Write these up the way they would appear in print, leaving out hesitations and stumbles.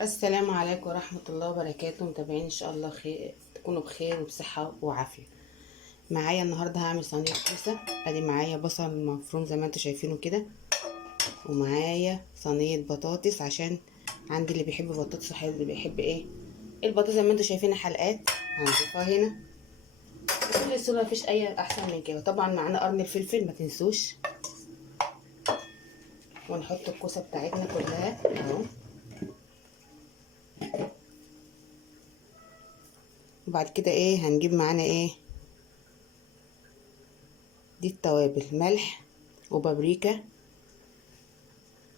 السلام عليكم ورحمة الله وبركاته. متابعين ان شاء الله خير، تكونوا بخير وبصحة وعافية. معايا النهاردة هعمل صينية كوسة. ادي معايا بصل مفروم زي ما انتوا شايفينه كده، ومعايا صينية بطاطس عشان عندي اللي بيحب بطاطس وحد اللي بيحب البطاطس زي ما انتوا شايفين حلقات هنضيفها هنا بكل سهولة. مفيش اي احسن من كده. طبعا معانا قرن الفلفل ما تنسوش، ونحط الكوسة بتاعتنا كلها اهو. وبعد كده هنجيب معانا دي التوابل: ملح وبابريكا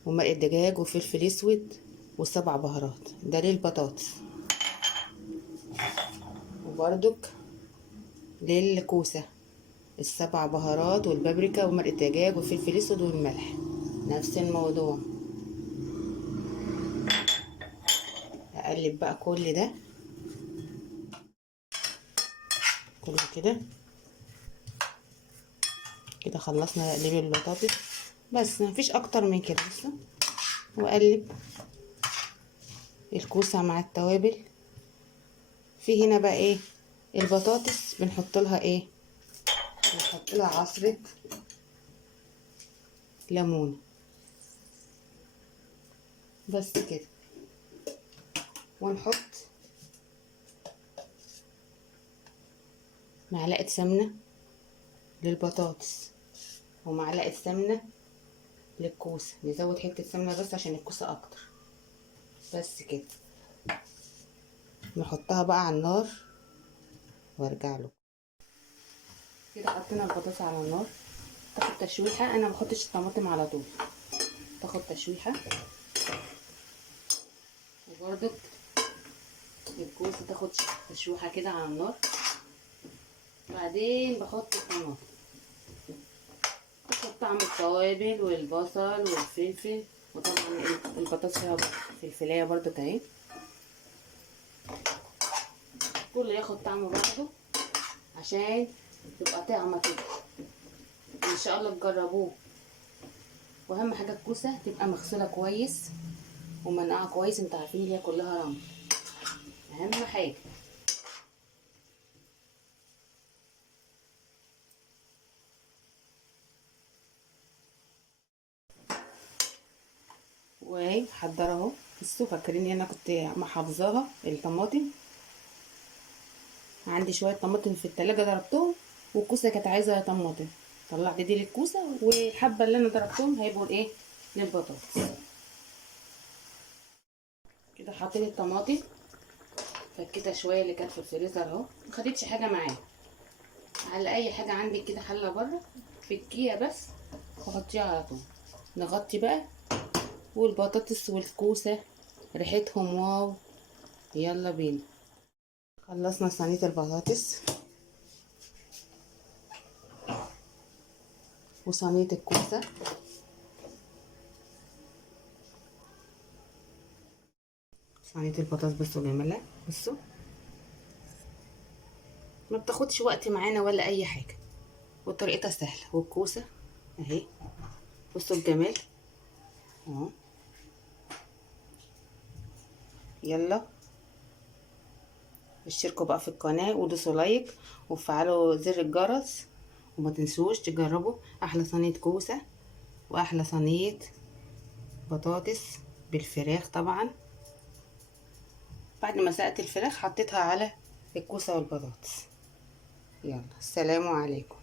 ومرق دجاج وفلفل اسود وسبع بهارات، ده للبطاطس. وبردك للكوسة السبع بهارات والبابريكا ومرق دجاج وفلفل اسود والملح نفس الموضوع. اقلب بقى كل ده كله كده. كده خلصنا تقليب البطاطس، بس مفيش اكتر من كده. بصوا، واقلب الكوسة مع التوابل. في هنا بقى البطاطس بنحط لها بنحط لها عصرة ليمون بس كده. ونحط معلقة سمنة للبطاطس ومعلقة سمنة للكوسة. نزود حتة سمنة بس عشان الكوسة اكتر بس كده. نحطها بقى على النار وارجع له. كده حطينا البطاطس على النار تاخد تشويحة. انا مبحطش الطماطم على طول، تاخد تشويحة. وبرضك الكوسة تاخد تشويحة كده على النار. بعدين بحط الطماطم، تاخد طعم التوابل والبصل والفلفل. وطبعا البطاطس فيها فلفلايه برضو اهي، كله ياخد طعمه برضو عشان تبقى طعمه كده. ان شاء الله تجربوه. واهم حاجه الكوسه تبقى مغسوله كويس ومنقعه كويس. انتوا عارفين هي كلها رمل، اهم حاجه. واهي محضره اهو. بصوا، فاكرين انا كنت محافظاها الطماطم. عندي شويه طماطم في التلاجة ضربتهم، والكوسه كانت عايزه طماطم. طلعت دي للكوسه، والحبه اللي انا ضربتهم هيبقوا للبطاطس. كده حطيت الطماطم، فكيتها شويه اللي كانت في الفريزر اهو. مخدتش حاجه معايا. على اي حاجه عندك كده حله بره فكيها بس وحطيها على طول. نغطي بقى. والبطاطس والكوسه ريحتهم واو. يلا بينا. خلصنا صينيه البطاطس وصينيه الكوسه. صينيه البطاطس بصوا جمالها. بصوا، ما بتاخدش وقت معانا ولا اي حاجه، وطريقتها سهله. والكوسه اهي، بصوا الجمال اهو. يلا اشتركوا بقى في القناه ودوسوا لايك وفعلوا زر الجرس. وما تنسوش تجربوا احلى صينيه كوسه واحلى صينيه بطاطس بالفراخ. طبعا بعد ما سقت الفراخ حطيتها على الكوسه والبطاطس. يلا، السلام عليكم.